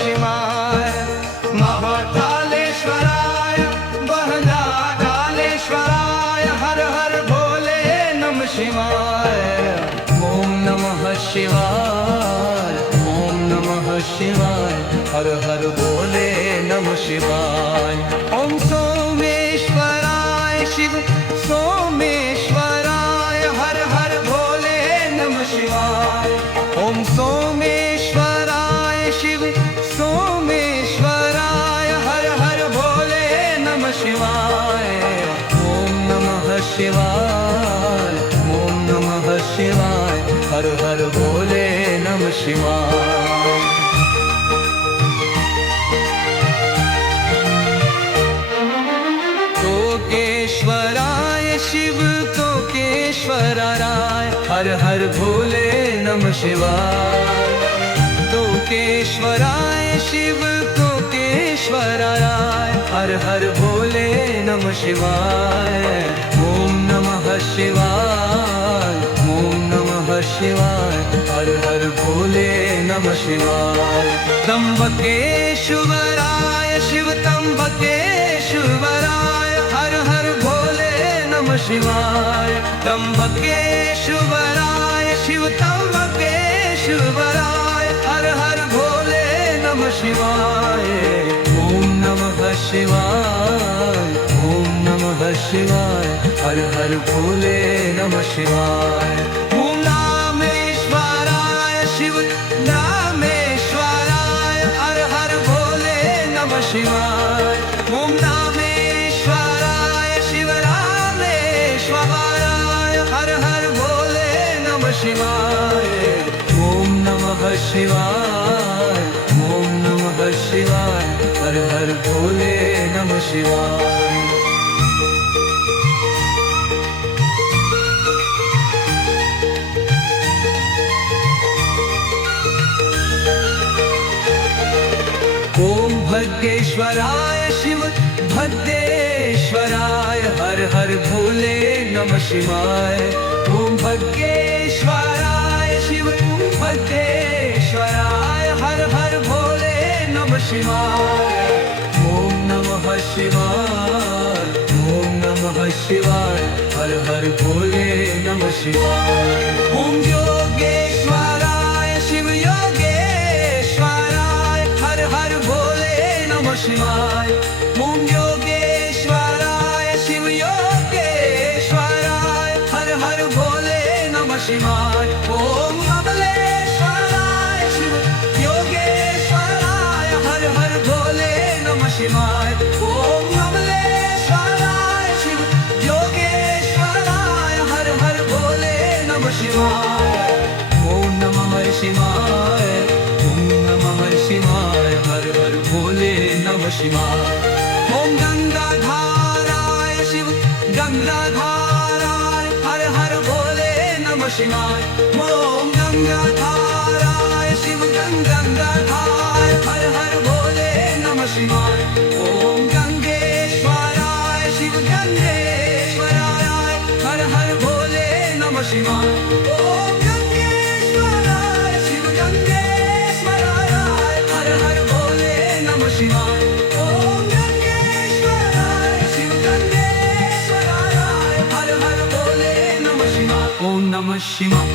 शिवाय। महाकालेश्वराय बहदाकालेश्वराय हर हर भोले नमः शिवाय। ओम नमः शिवाय, ओम नमः शिवाय, हर हर भोले नमः शिवाय। ओम सोमेश्वराय शिव सोमेश्वराय हर हर भोले नमः शिवाय। ओम सोमेश्वराय शिव सोमेश्वराय हर हर भोले नमः शिवाय। ओम नमः शिवाय, ओम नमः शिवाय, हर हर भोले नमः शिवाय। तोकेश्वराय शिव तोकेश्वराय हर हर भोले नमः शिवाय। तोकेश्वराय शिव तोकेश्वराय हर हर भोले नमः शिवाय। ओम नमः शिवाय, ओम नमः शिवाय, हर हर भोले नमः शिवाय। त्र्यंबकेश्वराय शिव त्र्यंबकेश्वराय हर हर भोले नमः शिवाय। त्र्यंबकेश्वराय शिव त्र्यंबकेश्वराय हर हर भोले नमः शिवाय। ओम नमः शिवाय, ओम नमः शिवाय, हर हर भोले नमः शिवाय। ओम रामेश्वराय शिव रामेश्वराय हर हर भोले नमः शिवाय। ओम रामेश्वराय शिव रामेश्वराय हर हर भोले नमः शिवाय। ओम नमः शिवाय, ओम नमः शिवाय, हर हर भोले नमः शिवाय। ओम भद्रेश्वराय शिव भद्रेश्वराय हर हर भोले नमः शिवाय। ओम भद्रेश्वराय शिव भद्रेश्वराय हर हर भोले नमः शिवाय। ओम नमः शिवाय, ओम नमः शिवाय, हर हर भोले नमः शिवाय। ओम योगेश्वराय शिव योगेश्वराय हर हर भोले नमः शिवाय। ओम योगेश्वराय शिव योगेश्वराय हर हर भोले नमः शिवाय। ओम कमलेश्वराय शिव योगेश्वराय हर हर भोले नमः शिवाय। ओम कमलेश्वराय शिव योगेश्वराय हर हर भोले नमः शिवाय। ओम नमः शिवाय, ओम नमः शिवाय, हर हर भोले नमः शिवाय। ओम गंगाधाराय शिव गंगाधाराय हर हर भोले नमः शिवाय। ओम गंगाधाराय शिव गंगाधाराय हर हर भोले नमः शिवाय। ओम गंगेश्वराय शिव गंगेश्वराय हर हर भोले नमः शिवाय। ओम गंगेश्वराय शिव गंगेश्वराय हर हर भोले नमः शिवाय। ओम गंगेश्वराय शिव गंगेश्वराय हर हर भोले नमः शिवाय। ओम नमः शिवाय।